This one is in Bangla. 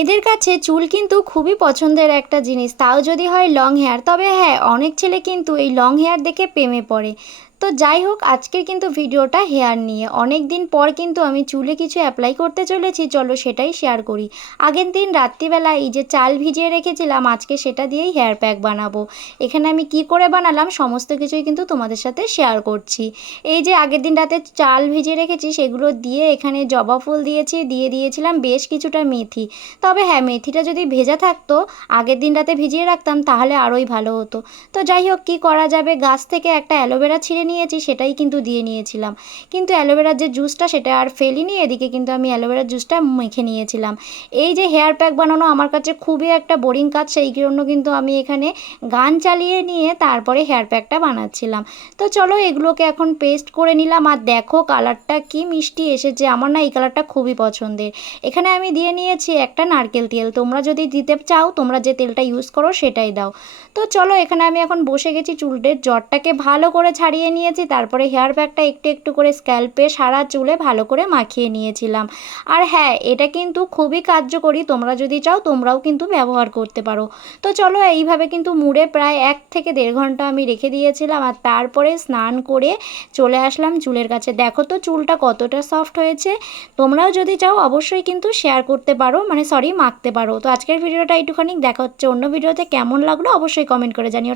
এদের কাছে চুল কিন্তু খুবই পছন্দের একটা জিনিস, তাও যদি হয় লং হেয়ার। তবে হ্যাঁ, অনেক ছেলে কিন্তু এই লং হেয়ার দেখে প্রেমে পড়ে। তো যাই হোক, আজকের কিন্তু ভিডিওটা হেয়ার নিয়ে। অনেক দিন পর কিন্তু আমি চুলে কিছু অ্যাপ্লাই করতে চলেছি, চলো সেটাই শেয়ার করি। আগের দিন রাত্রিবেলা এই যে চাল ভিজিয়ে রেখেছিলাম, আজকে সেটা দিয়েই হেয়ার প্যাক বানাবো। এখানে আমি কি করে বানালাম সমস্ত কিছুই কিন্তু তোমাদের সাথে শেয়ার করছি। এই যে আগের দিন রাতে চাল ভিজিয়ে রেখেছি, সেগুলো দিয়ে এখানে জবা ফুল দিয়েছি, দিয়ে দিয়েছিলাম বেশ কিছুটা মেথি। তবে হ্যাঁ, মেথিটা যদি ভেজা থাকতো, আগের দিন রাতে ভিজিয়ে রাখতাম, তাহলে আরোই ভালো হতো। তো যাই হোক, কী করা যাবে, গাছ থেকে একটা অ্যালোভেরা ছিঁড়ে নিয়েছি, সেটাই কিন্তু দিয়ে নিয়েছিলাম। কিন্তু অ্যালোভেরার যে জুসটা সেটা আর ফেলিনি, এদিকে কিন্তু আমি অ্যালোভেরার জুসটা মেখে নিয়েছিলাম। এই যে হেয়ার প্যাক বানানো আমার কাছে খুবই একটা বোরিং কাজ, সেই জন্য কিন্তু আমি এখানে গান চালিয়ে নিয়ে তারপরে হেয়ার প্যাকটা বানাচ্ছিলাম। তো চলো এগুলোকে এখন পেস্ট করে নিলাম। আর দেখো কালারটা কি মিষ্টি এসেছে, আমার না এই কালারটা খুবই পছন্দের। এখানে আমি দিয়ে নিয়েছি একটা নারকেল তেল। তোমরা যদি দিতে চাও, তোমরা যে তেলটা ইউজ করো সেটাই দাও। তো চলো এখানে আমি এখন বসে গেছি, চুলের জটটাকে ভালো করে ছাড়িয়ে নিয়েছি, তারপরে হেয়ার প্যাকটা একটু একটু করে স্ক্যাল্পে সারা চুলে ভালো করে মাখিয়ে নিয়েছিলাম। আর হ্যাঁ, এটা কিন্তু খুবই কার্যকরী, তোমরা যদি চাও তোমরাও কিন্তু ব্যবহার করতে পারো। তো চলো এইভাবে কিন্তু মুড়ে প্রায় 1 থেকে দেড় ঘন্টা আমি রেখে দিয়েছিলাম। আর তারপরে স্নান করে চলে আসলাম চুলের কাছে। দেখো তো চুলটা কতটা সফট হয়েছে। তোমরাও যদি চাও অবশ্যই কিন্তু শেয়ার করতে পারো, মানে সরি, মাখতে পারো। তো আজকের ভিডিওটা একটুখানি দেখা হচ্ছে অন্য ভিডিওতে। কেমন লাগলো অবশ্যই কমেন্ট করে জানিও।